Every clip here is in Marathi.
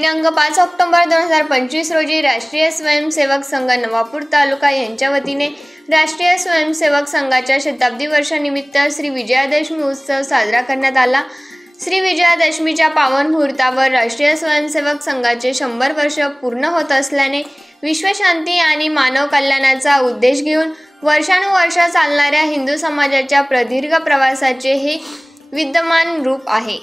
दिनांक 5 ऑक्टोबर 2025 रोजी राष्ट्रीय स्वयंसेवक संघ नवापूर तालुका यांच्या वतीने राष्ट्रीय स्वयंसेवक संघाच्या शताब्दी वर्षानिमित्त श्री विजयादशमी उत्सव साजरा करण्यात आला। श्री विजयादशमीच्या पावन मुहूर्तावर राष्ट्रीय स्वयंसेवक संघाचे 100 वर्ष पूर्ण होत असल्याने विश्वशांती आणि मानव कल्याणाचा उद्देश घेऊन वर्षानुवर्ष चालणाऱ्या हिंदू समाजाच्या प्रदीर्घ प्रवासाचे हे विद्यमान रूप आहे।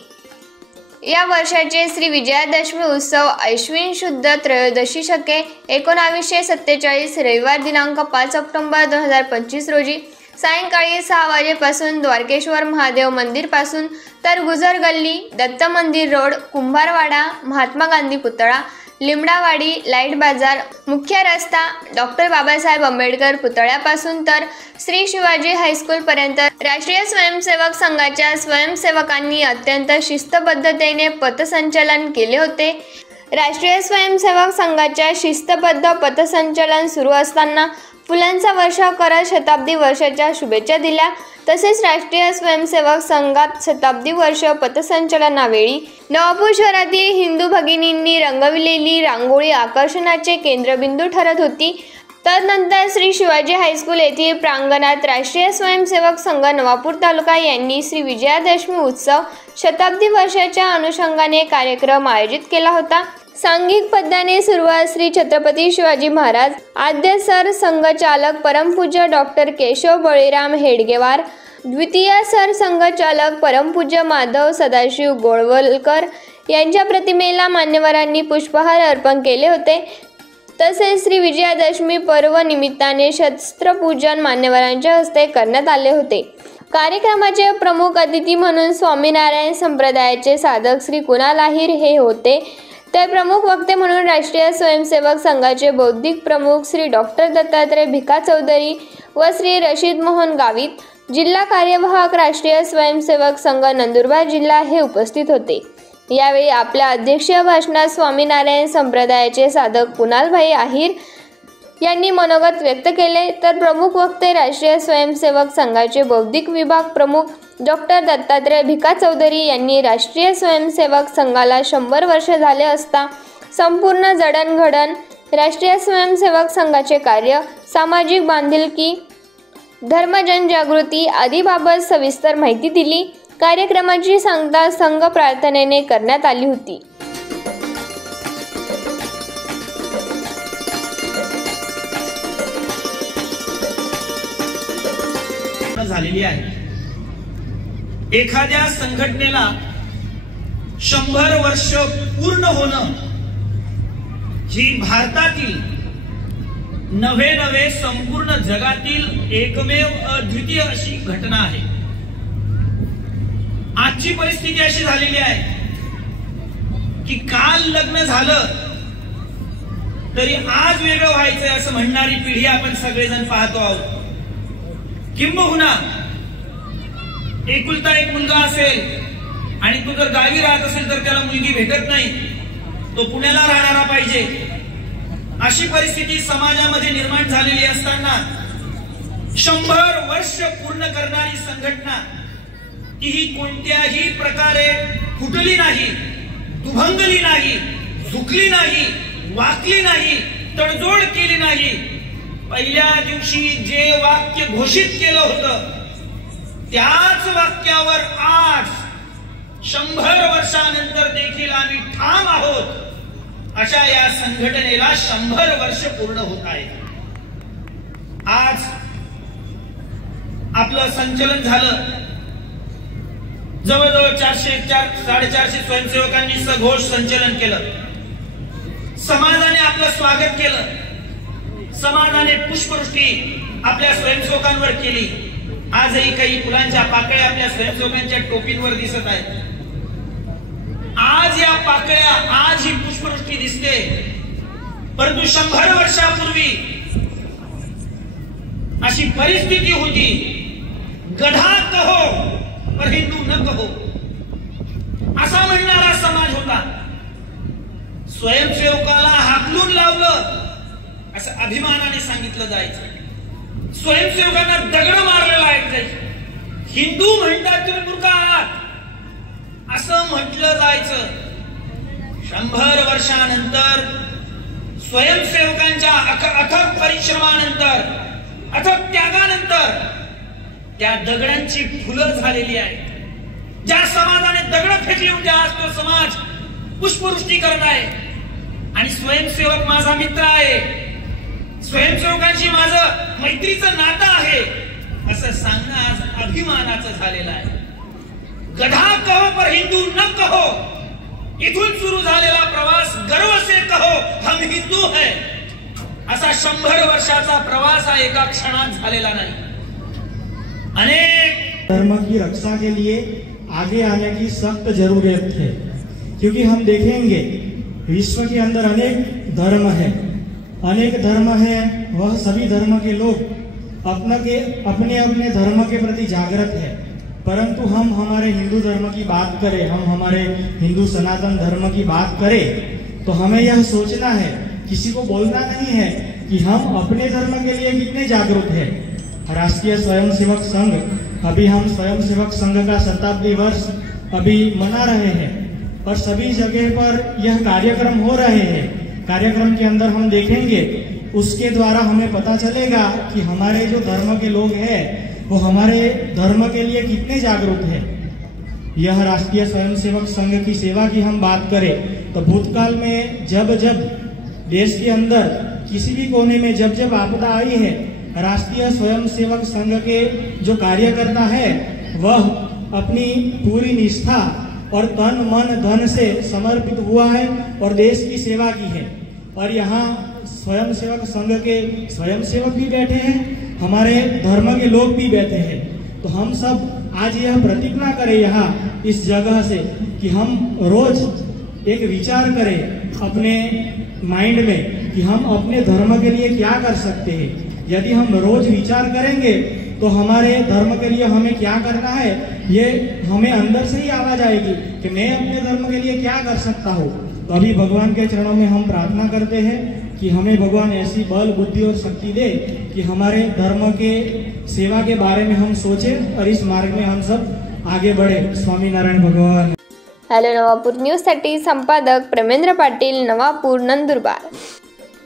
या वर्षाचे श्री विजयादशमी उत्सव अश्विन शुद्ध त्रयोदशी शके 1947 रविवार दिनांक 5 ऑक्टोबर 2025 रोजी सायंकाळी 6 वाजेपासून द्वारकेश्वर महादेव मंदिर पासून तर गुजर गल्ली, दत्त मंदिर रोड, कुंभारवाडा, महात्मा गांधी पुतळा, लिमडावाडी, लाईट बाजार, मुख्य रस्ता, डॉक्टर बाबासाहेब आंबेडकर पुतळ्यापासून तर श्री शिवाजी हायस्कूल पर्यंत राष्ट्रीय स्वयंसेवक संघाच्या स्वयंसेवकांनी अत्यंत शिस्तबद्धतेने पथसंचलन केले होते। राष्ट्रीय स्वयंसेवक संघाच्या शिस्तबद्ध पथसंचलन सुरू असताना फुलांचा वर्षाव करत शताब्दी वर्षाच्या शुभेच्छा दिल्या। तसेच राष्ट्रीय स्वयंसेवक संघात शताब्दी वर्ष पथसंचलनावेळी नवापूर शहरातील हिंदू भगिनींनी रंगविलेली रांगोळी आकर्षणाचे केंद्रबिंदू ठरत होती। तदनंतर श्री शिवाजी हायस्कूल येथील प्रांगणात राष्ट्रीय स्वयंसेवक संघ नवापूर तालुका यांनी श्री विजयादशमी उत्सव शताब्दी वर्षाच्या अनुषंगाने कार्यक्रम आयोजित केला होता। सांघिक पद्धतीने सुरुवात श्री छत्रपती शिवाजी महाराज आद्य सर संघचालक परमपूज्य डॉक्टर केशव बळीराम हेडगेवार, द्वितीय सर संघचालक परमपूज्य माधव सदाशिव गोळवलकर यांच्या प्रतिमेला मान्यवरांनी पुष्पहार अर्पण केले होते। तसेच श्री विजयादशमी पर्व निमित्ताने शस्त्रपूजन मान्यवरांच्या हस्ते करण्यात आले होते। कार्यक्रमाचे प्रमुख अतिथी म्हणून स्वामीनारायण संप्रदायाचे साधक श्री कुणाल आहिर हे होते। तर प्रमुख वक्ते म्हणून राष्ट्रीय स्वयंसेवक संघाचे बौद्धिक प्रमुख श्री डॉक्टर दत्तात्रय भिका चौधरी व श्री रशीद मोहन गावित, जिल्हा कार्यवाहक राष्ट्रीय स्वयंसेवक संघ नंदुरबार जिल्हा हे उपस्थित होते। यावेळी आपल्या अध्यक्षीय भाषणात स्वामीनारायण संप्रदायाचे साधक कुणालभाई आहिर यांनी मनोगत व्यक्त केले। तर प्रमुख वक्ते राष्ट्रीय स्वयंसेवक संघाचे बौद्धिक विभाग प्रमुख डॉक्टर दत्तात्रय भिका चौधरी यांनी राष्ट्रीय स्वयंसेवक संघाला 100 वर्ष झाले असता संपूर्ण जडणघडण, राष्ट्रीय स्वयंसेवक संघाचे कार्य, सामाजिक बांधिलकी, धर्मजनजागृती आदीबाबत सविस्तर माहिती दिली। कार्यक्रमाची सांगता संघ प्रार्थनेने करण्यात आली होती। झालेली आहे। एखाद्या संघटनेला 100 वर्ष पूर्ण होणं ही भारतातील नव्हे संपूर्ण जगातील एकमेव अद्वितीय अशी घटना आहे। आजची परिस्थिती अशी झालेली आहे की काल लग्न झालं तरी आज वेगळं व्हायचंय असं म्हणणारी पिढी आपण सगळेजण पाहतो आहोत। किंबहुना एकुलता एक मुलगा असेल आणि तो जर गावी राहत असेल तर त्याला मुलगी भेटत नाही, तो पुण्याला राहणारा पाहिजे, अशी परिस्थिती समाजामध्ये निर्माण झालेली असताना 100 वर्ष पूर्ण करणारी संघटना ही कोणत्याही प्रकारे फुटली नाही, दुभंगली नाही, झुकली नाही, वाकली नाही, तडजोड केली नाही। पहिल्या दिवशी जे वाक्य घोषित केलं होतं त्याच वाक्यावर आज 100 वर्षानंतर देखील आम्ही ठाम आहोत। अशा या संघटनेला 100 वर्ष पूर्ण होत आहे। आज आपलं संचलन झालं, जवळजवळ 400-450 स्वयंसेवकांनी सघोष संचलन केलं। समाजाने आपलं स्वागत केलं, समाजाने पुष्पवृष्टी आपल्या स्वयंसेवकांवर केली। आजही काही फुलांच्या पाकळ्या आपल्या स्वयंसेवकांच्या टोपींवर दिसत आहेत। आज या पाकळ्या, आज ही पुष्पवृष्टी दिसते, परंतु 100 वर्षापूर्वी अशी परिस्थिती होती, गधा कहो पर हिंदू न कहो असा म्हणणारा समाज होता। स्वयंसेवकाला हाकलून लावलं असं अभिमानाने सांगितलं जायचं, स्वयंसेवकांना दगड मारलेला ऐकायचं, हिंदू म्हणतात तुम्ही मूर्ख आहात असं म्हटलं जायचं। 100 वर्षानंतर स्वयंसेवकांच्या अथक परिश्रमानंतर, अथक त्यागानंतर त्या दगडांची फुलं झालेली आहेत। ज्या समाजाने दगड फेकली होती आज तो समाज पुष्पवृष्टी करत आहे। आणि स्वयंसेवक माझा मित्र आहे, स्वयंसेवकांशी माझं मैत्रीचं नातं आहे असं सांगणं आज अभिमानाचं झालेलं आहे। गधा कहो पर हिंदू न कहो, इथून सुरू झालेला प्रवास गर्व से कहो हम हिंदू है, असा 100 वर्षाचा प्रवास हा एका क्षणात झालेला नाही। अनेक धर्म की रक्षा के लिए आगे आने की सख्त जरूरत है, क्योंकि हम देखेंगे विश्व के अंदर अनेक धर्म है, वह सभी धर्म के लोग अपने अपने धर्म के प्रति जागृत है। परंतु हम हमारे हिंदू धर्म की बात करें, हम हमारे हिंदू सनातन धर्म की बात करें, तो हमें यह सोचना है, किसी को बोलना नहीं है कि हम अपने धर्म के लिए कितने जागरूक हैं। राष्ट्रीय स्वयंसेवक संघ, अभी हम स्वयंसेवक संघ का शताब्दी वर्ष अभी मना रहे हैं और सभी जगह पर यह कार्यक्रम हो रहे हैं। कार्यक्रम के अंदर हम देखेंगे, उसके द्वारा हमें पता चलेगा कि हमारे जो धर्म के लोग हैं वो हमारे धर्म के लिए कितने जागरूक हैं। यह राष्ट्रीय स्वयंसेवक संघ की सेवा की हम बात करें तो भूतकाल में जब जब देश के अंदर किसी भी कोने में जब जब आपदा आई है, राष्ट्रीय स्वयंसेवक संघ के जो कार्यकर्ता है वह अपनी पूरी निष्ठा और तन मन धन से समर्पित हुआ है और देश की सेवा की है। और यहाँ स्वयंसेवक संघ के स्वयंसेवक भी बैठे हैं, हमारे धर्म के लोग भी बैठे हैं। तो हम सब आज यह प्रतिज्ञा करें यहाँ इस जगह से कि हम रोज एक विचार करें अपने माइंड में कि हम अपने धर्म के लिए क्या कर सकते हैं। यदि हम रोज विचार करेंगे तो हमारे धर्म के लिए हमें क्या करना है, ये हमें अंदर से ही आवाज आएगी कि मैं अपने धर्म के लिए क्या कर सकता हूँ। तो अभी भगवान के चरणों में हम प्रार्थना करते हैं कि हमें भगवान ऐसी बल बुद्धि और शक्ति दे कि हमारे धर्म के सेवा के बारे में हम सोचें और इस मार्ग में हम सब आगे बढ़े। स्वामीनारायण भगवान। हॅलो नवापूर न्यूज साठी संपादक प्रेमेंद्र पाटील, नवापूर, नंदुरबार।